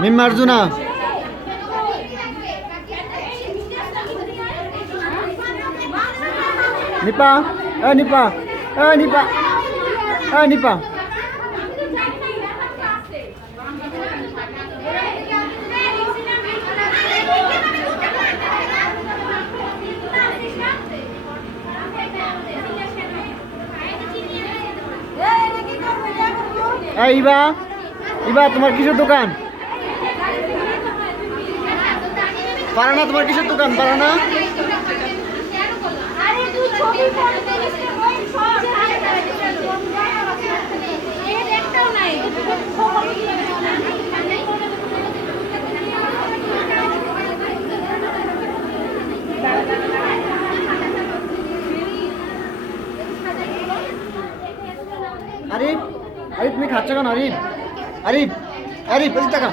মিম আর্জুনা নিপা নিপা নিপা নিপা ইবা ইবা তোমার কিসের দোকান? পারানা তোমার কিসের দোকান? পারানা আরিফ আরিফ তুমি খাচ্ছ কেন? আরিফ আরিফ আরিফ 25 টাকা